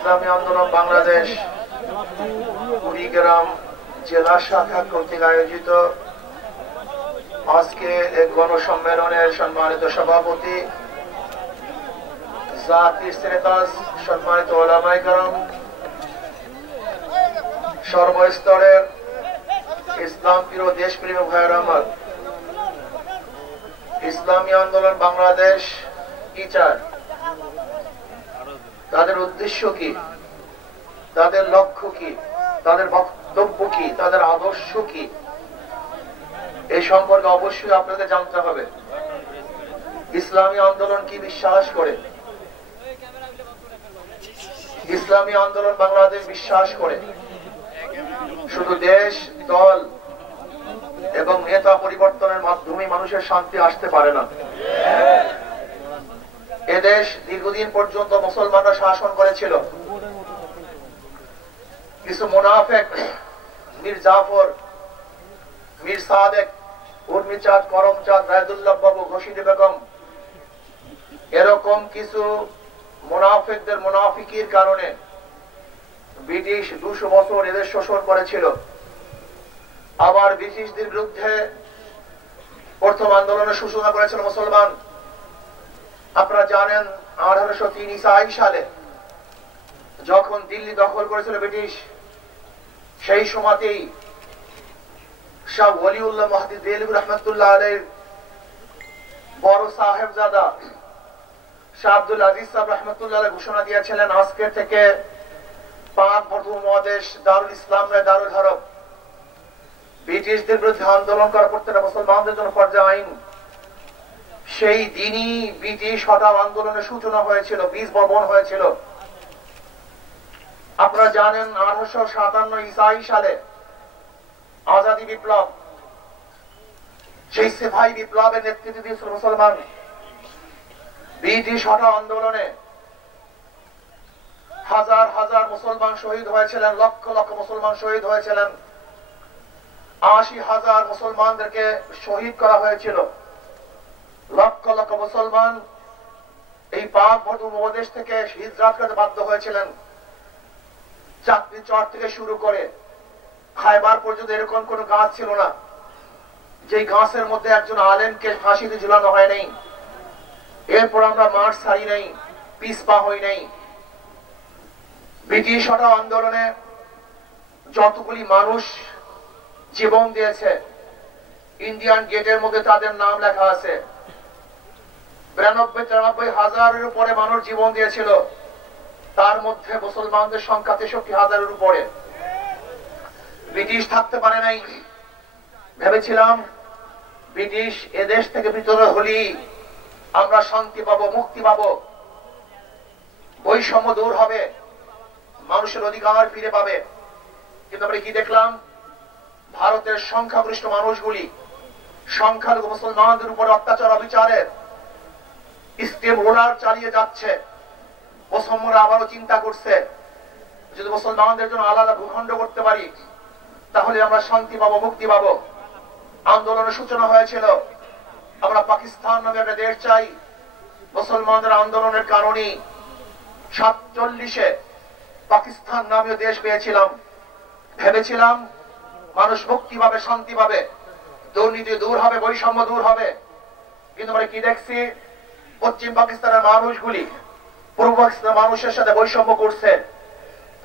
ইসলামী আন্দোলন বাংলাদেশ কুড়িগ্রাম জেলা শাখা কর্তৃক আয়োজিত আজকে এক গণসম্মেলনের সম্মানিত সভাপতি জাতির শ্রেতাজ সম্মানিত ওলামায়ে কেরাম, সর্বস্তরের ইসলাম প্রিয় দেশপ্রেমী ভাইয়েরা আমার, ইসলামী আন্দোলন বাংলাদেশ কি চায়, তাদের উদ্দেশ্য কি, তাদের লক্ষ্য কি, তাদের বক্তব্য কি, তাদের আদর্শ কি, এই সম্পর্কে অবশ্যই আপনাদের জানতে হবে। ইসলামী আন্দোলন কি বিশ্বাস করে? ইসলামী আন্দোলন বাংলাদেশ বিশ্বাস করে শুধু দেশ, দল এবং নেতা পরিবর্তনের মাধ্যমে মানুষের শান্তি আসতে পারে না। এদেশ দীর্ঘদিন পর্যন্ত মুসলমানরা শাসন করেছিল। কিছু মুনাফিক, মীর জাফর, মীর সাদেক, উর্মিচাঁদ, করমচাঁদ, রায়দুল্লাহ বাবু, ঘোষিদি বেগম, এরকম কিছু মুনাফিকদের মুনাফিকির কারণে ব্রিটিশ 200 বছর এদের শোষণ করেছিল। আবার ব্রিটিশদের বিরুদ্ধে প্রথম আন্দোলনের সূচনা করেছিল মুসলমান। আপনারা জানেন 1803 ঈসাই সালে যখন দিল্লি দখল করেছিল ব্রিটিশ, সেই সময়তেই শাহ ওলিউল্লাহ মাহদি দেহলভী রহমাতুল্লাহ আলাইহির বড় সাহেবজাদা শাহ আব্দুল আজিজ সাহেব রহমাতুল্লাহ আলাইহি ঘোষণা দিয়েছিলেন, আজকে থেকে পাক উপমহাদেশ দারুল ইসলাম নয়, দারুল হরব। ব্রিটিশদের বিরুদ্ধে আন্দোলন করা প্রত্যেকটা মুসলমানদের জন্য ফরজ আইন। সেই দিনই ব্রিটিশ হটাও আন্দোলনের সূচনা হয়েছিল, বীজ বপন হয়েছিল। আপনারা জানেন 1857 ঈসাই সালে আজাদী বিপ্লব, সেই সিপাহী বিপ্লবের নেতৃত্ব দিয়েছিল মুসলমান। ব্রিটিশ হটাও আন্দোলনে হাজার হাজার মুসলমান শহীদ হয়েছিলেন, লক্ষ লক্ষ মুসলমান শহীদ হয়েছিলেন। 80,000 মুসলমানদেরকে শহীদ করা হয়েছিল। লক্ষ লক্ষ মুসলমান এই পাক উপমহাদেশ থেকে হিজরত করতে বাধ্য হয়েছিলেন। চাকরি চর থেকে শুরু করে খায়বার পর্যন্ত এরকম কোন গাছ ছিল না যে গাছের মধ্যে একজন আলেমকে ফাঁসিতে ঝুলানো হয় নাই। এরপর আমরা মাঠ ছাড়ি নাই, পিছপা হই নাই। ব্রিটিশ হটাও আন্দোলনে যতগুলি মানুষ জীবন দিয়েছে, ইন্ডিয়ান গেটের মধ্যে তাদের নাম লেখা আছে। 92-93 হাজারের উপরে মানুষ জীবন দিয়েছিল, তার মধ্যে মুসলমানদের সংখ্যা 63,000-এর উপরে। ব্রিটিশ থাকতে পারে নাই। ভেবেছিলাম ব্রিটিশ এদেশ থেকে ভিতরে হলি আমরা শান্তি পাবো, মুক্তি পাবো, বৈষম্য দূর হবে, মানুষের অধিকার ফিরে পাবে। কিন্তু আমরা কি দেখলাম? ভারতের সংখ্যাগরিষ্ঠ মানুষগুলি সংখ্যালঘু মুসলমানদের উপর অত্যাচার, অবিচারের স্টেম রোলার চালিয়ে যাচ্ছে। মুসলমানরা আবারও চিন্তা করছে, যদি মুসলমানদের জন্য আলাদা ভূখণ্ড করতে পারি তাহলে আমরা শান্তি পাবো, মুক্তি পাবো। আন্দোলনের সূচনা হয়েছিল, আমরা পাকিস্তান নামে একটা দেশ চাই। মুসলমানদের আন্দোলনের কারণে 47-এ পাকিস্তান নামীয় দেশ পেয়েছিলাম। ভেবেছিলাম মানুষ মুক্তি পাবে, শান্তি পাবে, দুর্নীতি দূর হবে, বৈষম্য দূর হবে। কিন্তু আমরা কি দেখছি? পশ্চিম পাকিস্তানের মানুষগুলি পূর্ব পাকিস্তানের মানুষের সাথে বৈষম্য করছে,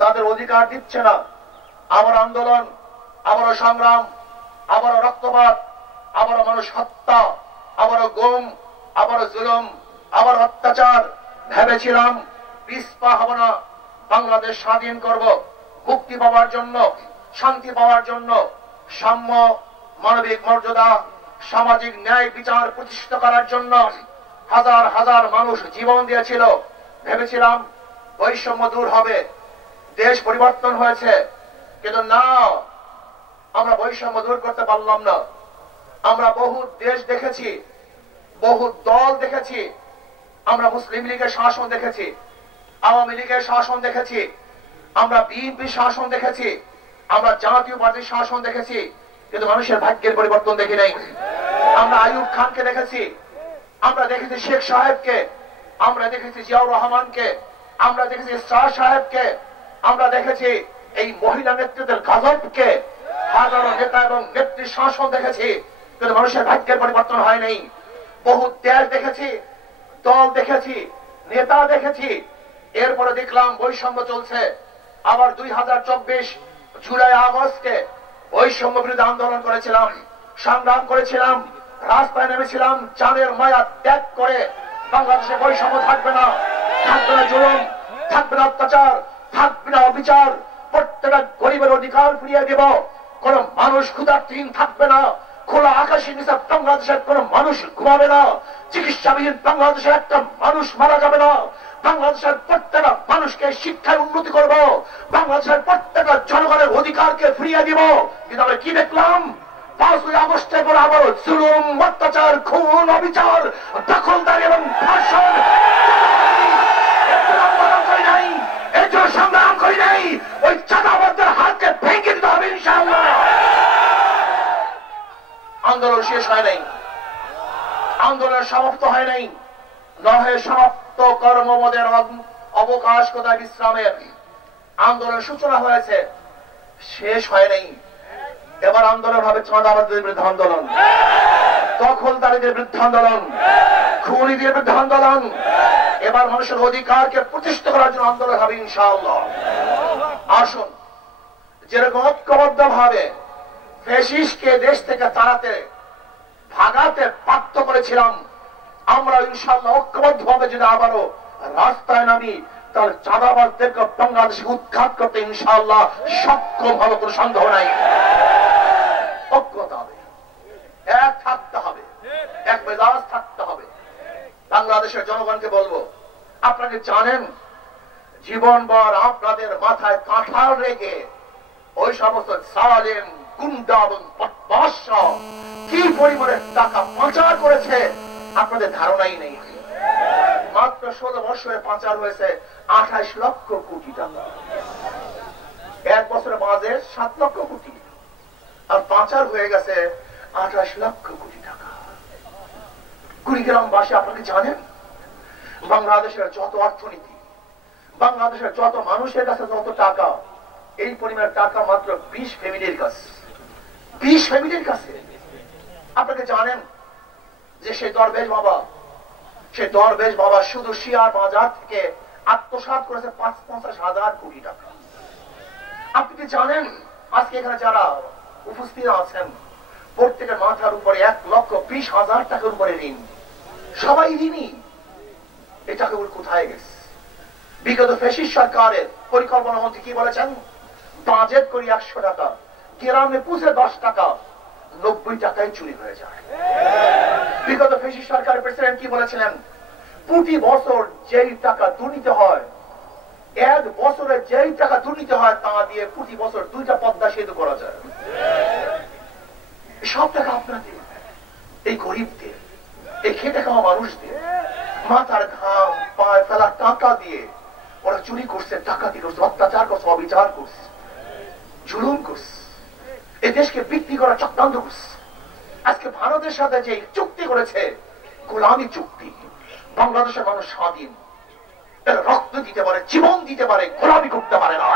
তাদের অধিকার দিচ্ছে না। আবার আন্দোলন, আবারও সংগ্রাম, আবারও রক্তপাত, আবারও মানুষ হত্যা, আবারও গুম, আবারও জুলুম, আবার অত্যাচার। ভেবেছিলাম পিছপা হব না, বাংলাদেশ স্বাধীন করব, মুক্তি পাওয়ার জন্য, শান্তি পাওয়ার জন্য, সাম্য, মানবিক মর্যাদা, সামাজিক ন্যায় বিচার প্রতিষ্ঠিত করার জন্য হাজার হাজার মানুষ জীবন দিয়েছিল। ভেবেছিলাম বৈষম্য দূর হবে, দেশ পরিবর্তন হয়েছে। কিন্তু না, আমরা বৈষম্য দূর করতে পারলাম না। আমরা বহু দেশ দেখেছি, বহু দল দেখেছি। আমরা মুসলিম লীগের শাসন দেখেছি, আওয়ামী লীগের শাসন দেখেছি, আমরা বিএনপি শাসন দেখেছি, আমরা জাতীয় পার্টির শাসন দেখেছি, কিন্তু মানুষের ভাগ্যের পরিবর্তন দেখি নাই। আমরা আইয়ুব খানকে দেখেছি, আমরা দেখেছি শেখ সাহেবকে, আমরা দেখেছি জিয়াউর রহমানকে, আমরা দেখেছি শাহ সাহেবকে, আমরা দেখেছি এই মহিলা নেতৃত্বের গজবকে, হাজারো নেতা এবং নেত্রী শাসন দেখেছি, কিন্তু মানুষের ভাগ্যের পরিবর্তন হয় নাই। বহু দেশ দেখেছি, দল দেখেছি, নেতা দেখেছি, এরপরে দেখলাম বৈষম্য চলছে। আবার 2024 জুলাই আগস্টে বৈষম্য বিরোধী আন্দোলন করেছিলাম, সংগ্রাম করেছিলাম, রাস্তায় নেমেছিলাম, জানের মায়া ত্যাগ করে। বাংলাদেশে বৈষম্য থাকবে না, থাকবে না জুলুম, থাকবে না অত্যাচার, থাকবে না অবিচার, প্রত্যেকটা গরিবের অধিকার ফিরিয়ে দেব। কোন মানুষ ক্ষুধার্তহীন থাকবে না, খোলা আকাশের নিচে বাংলাদেশের কোন মানুষ ঘুমাবে না, চিকিৎসাবিহীন বাংলাদেশের একটা মানুষ মারা যাবে না, বাংলাদেশের প্রত্যেকটা মানুষকে শিক্ষায় উন্নতি করব, বাংলাদেশের প্রত্যেকটা জনগণের অধিকারকে ফিরিয়ে দিব। কিন্তু আমরা কি দেখলাম? 5ই আগস্টের পর আবারও জুলুম, অত্যাচার, খুন, অবিচার, দখলদারি এবং ধর্ষণ। সংগ্রাম করি নাই, ওই চাঁদাবাজদের হাতকে ভেঙে দিতে হবে ইনশাআল্লাহ। আন্দোলন শেষ হয় নাই, আন্দোলন সমাপ্ত হয় নাই, নহে সমাপ্ত কর্মমদের অবকাশ কোথায় বিশ্রামের। আন্দোলন সূচনা হয়েছে, শেষ হয় নাই। এবার আন্দোলন হবে চাঁদাবাজদের বিরুদ্ধে আন্দোলন, দখলদারীদের বিরুদ্ধে আন্দোলন, খুনিদের বিরুদ্ধে আন্দোলন। এবার মানুষের অধিকারকে প্রতিষ্ঠা করার জন্য আন্দোলন হবে ইনশাআল্লাহ। আসুন, যেরকম ঐক্যবদ্ধ ভাবে ফ্যাসিস্টকে দেশ থেকে তাড়াতে, ভাগাতে বাধ্য করেছিলাম, আমরা ইনশাআল্লাহ ঐক্যবদ্ধ ভাবে যদি আবারও রাস্তায় নামি, তাহলে চাঁদাবাজদেরকে বাংলাদেশে উৎখাত করতে ইনশাআল্লাহ সক্ষম হবে, কোনো সন্দেহ নাই। ঐক্যতা হবে, এক থাকতে হবে, এক মেজাজ থাকতে হবে। বাংলাদেশের জনগণকে বলবো, আপনাকে জানেন জীবনভর আপনাদের মাথায় কাঁঠাল রেখে ওই সমস্ত জালেম, গুন্ডা এবং বদমাশরা কি পরিমাণে টাকা পাচার করেছে আপনাদের ধারণাই নেই। মাত্র 16 বছরে পাচার হয়েছে 28 লক্ষ কোটি টাকা। এক বছরে মাঝে 7 লক্ষ কোটি, আর পাচার হয়ে গেছে 28 লক্ষ কোটি টাকা। কুড়িগ্রামবাসী আপনাকে জানেন, বাংলাদেশের যত অর্থনীতি, বাংলাদেশের যত মানুষের কাছে যত টাকা, এই পরিমাণ টাকা মাত্র 20 ফ্যামিলির কাছে। 20 ফ্যামিলির কাছে। আপনাকে জানেন যে সেই দরবেশ বাবা শুধু শেয়ার বাজার থেকে আত্মসাৎ করেছে 50,000 কোটি টাকা। আপনি কি জানেন আজকে এখানে যারা উপস্থিত আছেন প্রত্যেকের মাথার উপরে 1,20,000 টাকার উপরে ঋণ, সবাই ঋণী। এই টাকাগুলো কোথায় গেছে? বিগত ফ্যাসিস্ট সরকারের পরিকল্পনা মন্ত্রী কি বলেছেন? বাজেট করি 100 টাকা, গ্রামে পুষে 10 টাকা, 90 টাকায় চুরি হয়ে যায়। বিগত ফ্যাসিস্ট সরকারের প্রেসিডেন্ট কি বলেছিলেন? প্রতি বছর যেই টাকা দুর্নীতি হয়, এক বছরে যেই টাকা দুর্নীতি হয়, তা দিয়ে প্রতি বছর 2টা পদ্মা সেতু করা যায়। সব টাকা আপনাদের, এই গরিবদের, এই খেটে খাওয়া মানুষদের মাথার ঘাম পায়ে ফেলা টাকা দিয়ে ওরা চুরি করছে, ডাকাতি করছে, অত্যাচার করছে, অবিচার করছে, জুলুম করছে, এই দেশকে বিক্রি করা চক্রান্ত করছে। আজকে ভারতের সাথে যে চুক্তি করেছে, গোলামি চুক্তি। বাংলাদেশের মানুষ স্বাধীন, রক্ত দিতে পারে, জীবন দিতে পারে, গোলামি করতে পারে না।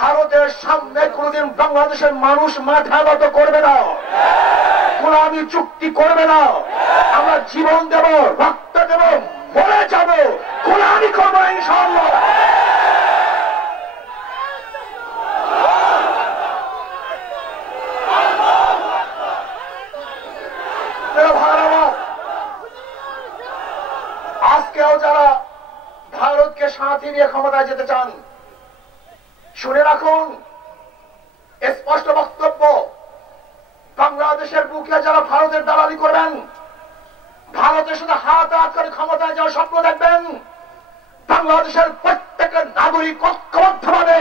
ভারতের সামনে কোনদিন বাংলাদেশের মানুষ মাথা নত করবে না, গোলামি চুক্তি করবে না। আমরা জীবন দেব, রক্ত দেব, মরে যাব, গোলামি করবো ইনশাআল্লাহ। আজকেও যারা ভারতকে সাথে নিয়ে ক্ষমতায় যেতে চান, শুনে রাখুন স্পষ্ট বক্তব্য, বাংলাদেশের বুকে যারা ভারতের দালালি করবেন, ভারতের সাথে হাত হাত করে ক্ষমতায় যাওয়ার স্বপ্ন দেখবেন, বাংলাদেশের প্রত্যেকের নাগরিক ঐক্যবদ্ধভাবে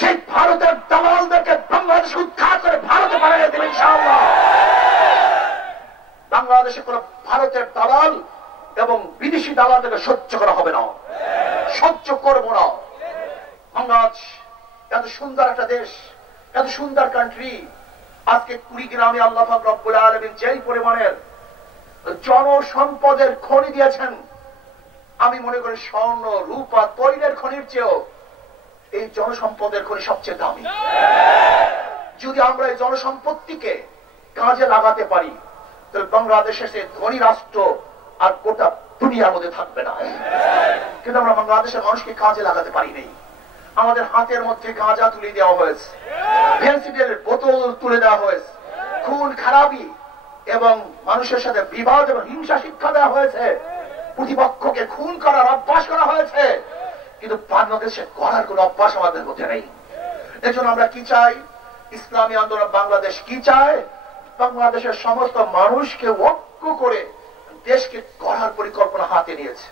সেই ভারতের দালালদেরকে বাংলাদেশ উৎখাত করে ভারতে পাঠিয়ে দেবেন ইনশাআল্লাহ। বাংলাদেশে কোন ভারতের দালাল এবং বিদেশি দালালদেরকে সহ্য করা হবে না, সহ্য করবো না। বাংলাদেশ এত সুন্দর একটা দেশ, এত সুন্দর কান্ট্রি, আজকে কুড়িগ্রামে আল্লাহ পাক রব্বুল আলামিন যেই পরিমাণের জনসম্পদের খনি দিয়েছেন, আমি মনে করি স্বর্ণ রূপা তৈলের খনির চেয়েও এই জনসম্পদের খনি সবচেয়ে দামি। যদি আমরা এই জনসম্পত্তিকে কাজে লাগাতে পারি তাহলে বাংলাদেশের সে ধনী রাষ্ট্র আর গোটা দুনিয়ার মধ্যে থাকবে না। কিন্তু আমরা বাংলাদেশের মানুষকে কাজে লাগাতে পারি নাই। আমাদের হাতের মধ্যে গাঁজা তুলে দেওয়া হয়েছে, ফেন্সিডিলের বোতল তুলে দেওয়া হয়েছে, খুন খারাপি এবং মানুষের সাথে বিবাদ এবং হিংসা শিক্ষা দেওয়া হয়েছে, প্রতিপক্ষকে খুন করার অভ্যাস করা হয়েছে। কিন্তু বাংলাদেশে করার কোন অভ্যাস আমাদের মধ্যে নেই। এজন্য আমরা কি চাই? ইসলামী আন্দোলন বাংলাদেশ কি চায়? বাংলাদেশের সমস্ত মানুষকে ঐক্য করে দেশকে গড়ার পরিকল্পনা হাতে নিয়েছে।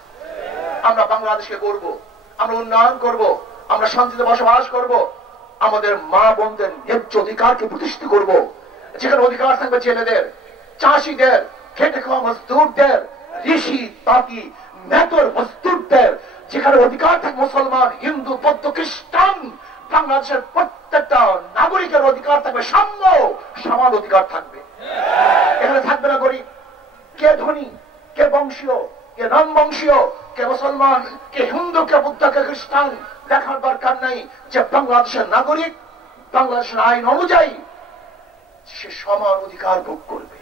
আমরা বাংলাদেশকে গড়ব, আমরা উন্নয়ন করব, আমরা শান্তিতে বসবাস করব, আমাদের মা বোনদের ন্যায্য অধিকারকে প্রতিষ্ঠিত করব। যেখানে অধিকার থাকবে ছেলেদের, চাষিদের, খেটে খাওয়া মজদুরদের, ঋষি তাঁতি মেতর মজদুরদের, যেখানে অধিকার থাকবে মুসলমান, হিন্দু, বৌদ্ধ, খ্রিস্টান, বাংলাদেশের প্রত্যেকটা নাগরিকের অধিকার থাকবে, সাম্য সমান অধিকার থাকবে। এখানে থাকবে না গরিব, কে ধনী, কে বংশীয়, কে নাম বংশীয়, কে মুসলমান, কে হিন্দু, কে বুদ্ধ, কে খ্রিস্টান, দেখার দরকার নাই। যে বাংলাদেশের নাগরিক বাংলাদেশের আইন অনুযায়ী সে সমান অধিকার ভোগ করবে,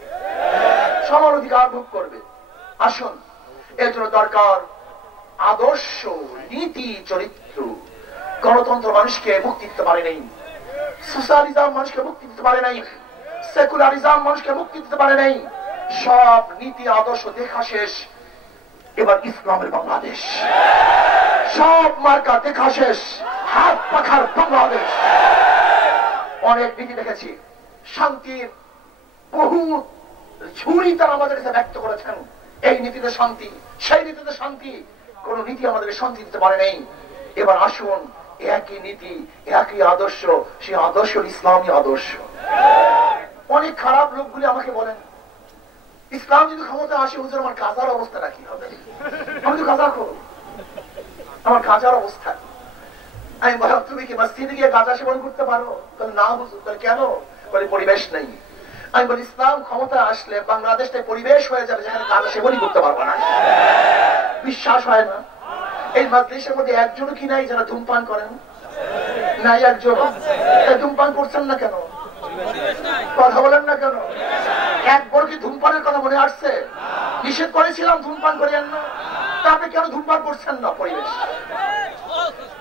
সমান অধিকার ভোগ করবে। আসুন, এর জন্য দরকার আদর্শ, নীতি, চরিত্র। গণতন্ত্র মানুষকে মুক্তি দিতে পারে নাই, সোশ্যালিজম মানুষকে মুক্তি দিতে পারে নাই, সেকুলারিজম মানুষকে মুক্তি দিতে পারে নাই। সব নীতি আদর্শ দেখা শেষ, এবার ইসলামের বাংলাদেশ। সব মার্কা দেখা শেষ, হাত পাখার বাংলাদেশ। অনেক নীতি দেখেছি, শান্তির বহু ঝুড়ি তারা আমাদের কাছে ব্যক্ত করেছেন। এই নীতিতে শান্তি, সেই নীতিতে শান্তি, কোন নীতি আমাদেরকে শান্তি দিতে পারে নাই। এবার আসুন, একই নীতি, একই আদর্শ, সেই আদর্শ ইসলামী আদর্শ। অনেক খারাপ লোকগুলি আমাকে বলেন, ইসলাম যদি ক্ষমতা আসে হুজুর আমার গাজার অবস্থাটা কি হবে? আমি তো গাজা করব, আমার গাজার অবস্থা। আমি বললাম তুমি কি মসজিদে গিয়ে গাঁজা সেবন করতে পারো? না হুজুর। কেন? বলে পরিবেশ নেই। আমি বলি ইসলাম ক্ষমতা আসলে বাংলাদেশটাই পরিবেশ হয়ে যাবে যেখানে গাঁজা সেবনই করতে পারবো না। বিশ্বাস হয় না? এই মাজলিসের মধ্যে একজনও কি নাই যারা ধূমপান করেন? নাই একজন। ধূমপান করছেন না কেন? কথা বলেন না কেন? একবার কি ধূমপানের কথা মনে আসছে? নিষেধ করেছিলাম ধূমপান করিয়েন না, তা আপনি কেন ধূমপান করছেন না? পরিবেশ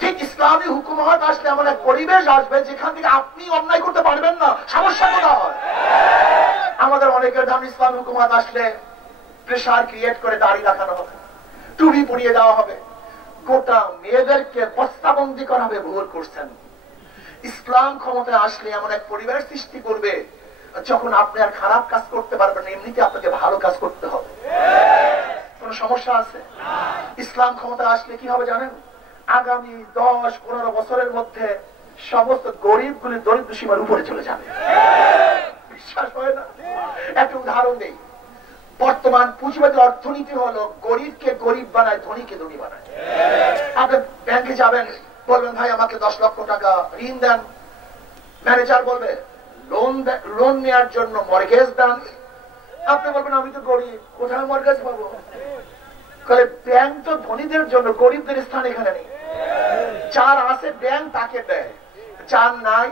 ঠিক ইসলামী হুকুমত আসলে এমন এক পরিবেশ আসবে যেখান থেকে আপনি অন্যায় করতে পারবেন না। সমস্যা কোথায়? আমাদের অনেকের ধারণা ইসলামী হুকুমত আসলে প্রেশার ক্রিয়েট করে দাড়ি রাখানো হবে, টুপি পরিয়ে দেওয়া হবে, গোটা মেয়েদেরকে বস্তাবন্দি করা হবে। ভুল করছেন। ইসলাম ক্ষমতায় আসলে এমন এক পরিবেশ সৃষ্টি করবে যখন আপনি আর খারাপ কাজ করতে পারবেন না, এমনিতে আপনাকে ভালো কাজ করতে হবে। কোন সমস্যা আছে? ইসলাম ক্ষমতায় আসলে কি হবে জানেন? আগামী 10-15 বছরের মধ্যে সমস্ত গরিবগুলি দরিদ্র সীমার উপরে চলে যাবে। বিশ্বাস হয় না? একটা উদাহরণ দেই। বর্তমান পুঁজিবাদী অর্থনীতি হলো গরিবকে গরিব বানায়, ধনীকে ধনী বানায়। আপনি ব্যাংকে যাবেন, বলবেন ভাই আমাকে 10 লক্ষ টাকা ঋণ দেন। ম্যানেজার বলবে লোন নেওয়ার জন্য মর্গেজ দেন। আপনি বলবেন আমি তো গরিব, কোথায় মর্গেজ পাবো? ব্যাংক তো ধনীদের জন্য, গরিবদের স্থান এখানে নেই। যার আছে ব্যাংক তাকে দেয়, যার নাই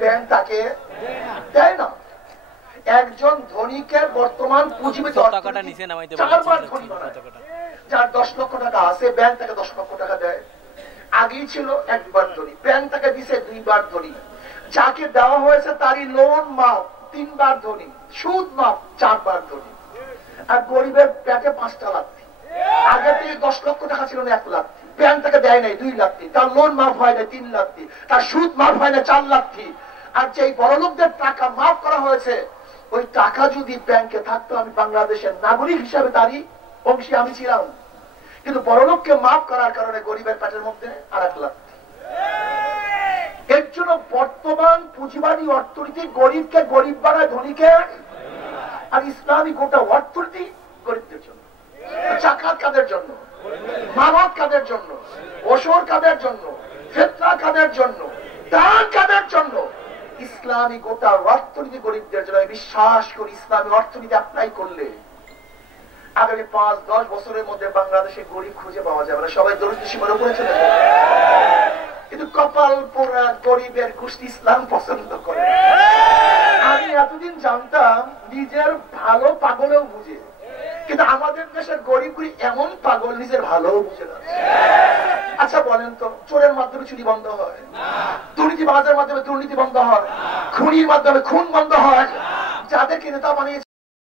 ব্যাংক তাকে দেয় না। একজন ধনীকে বর্তমান পুঁজিবাদী চারবার ধনী বানায়। যার 10 লক্ষ টাকা আছে ব্যাংক তাকে 10 লক্ষ টাকা দেয়। আগেই ছিল একবার ধনী, ব্যাংক তাকে দিছে 2 বার ধনী। যাকে দেওয়া হয়েছে তারই লোন মাফ 3 বার ধনী, সুদ মাফ 4 বার ধনী। আর গরিবের পেটে 5টা লাথি। আগে থেকে 10 লক্ষ টাকা ছিল না 1 লাখ, ব্যাংক তাকে দেয় নাই 2 লাখ, তার লোন মাফ হয় না 3 লাখ, তার সুদ মাফ হয় না 4 লাখ। আর যে বড় লোকদের টাকা মাফ করা হয়েছে, ওই টাকা যদি ব্যাংকে থাকতো আমি বাংলাদেশের নাগরিক হিসাবে তারই অংশী আমি ছিলাম। কিন্তু বড় লোককে মাফ করার কারণে গরিবের পেটের মধ্যে আর 1 লাখ। এর জন্য বর্তমান পুঁজিবাদী অর্থনীতি গরিবকে গরিব বানায়, ধনীকে। আর ইসলামী গোটা অর্থনীতি গরিবদের জন্য। জাকাত কাদের জন্য? মানত কাদের জন্য? ওসর কাদের জন্য? ফিতরা কাদের জন্য? দান কাদের জন্য? ইসলামী গোটা অর্থনীতি গরিবদের জন্য। বিশ্বাস করি ইসলামী অর্থনীতি অ্যাপ্লাই করলে আগামী 5-10 বছরের মধ্যে বাংলাদেশে গরিব খুঁজে পাওয়া যাবে না, সবাই দরিদ্র সীমার উপরে চলে যাবে। কিন্তু কপাল পোড়া গরিবের গোষ্ঠী ইসলাম পছন্দ করে। আমি এতদিন জানতাম নিজের ভালো পাগলেও বুঝে, কিন্তু আমাদের দেশের গরিবগুলি এমন পাগল নিজের ভালো বুঝে না। আচ্ছা বলেন তো, চোরের মাধ্যমে চুরি বন্ধ হয়, দুর্নীতিবাজের মাধ্যমে দুর্নীতি বন্ধ হয়, খুনির মাধ্যমে খুন বন্ধ হয়, যাদেরকে নেতা বানিয়েছে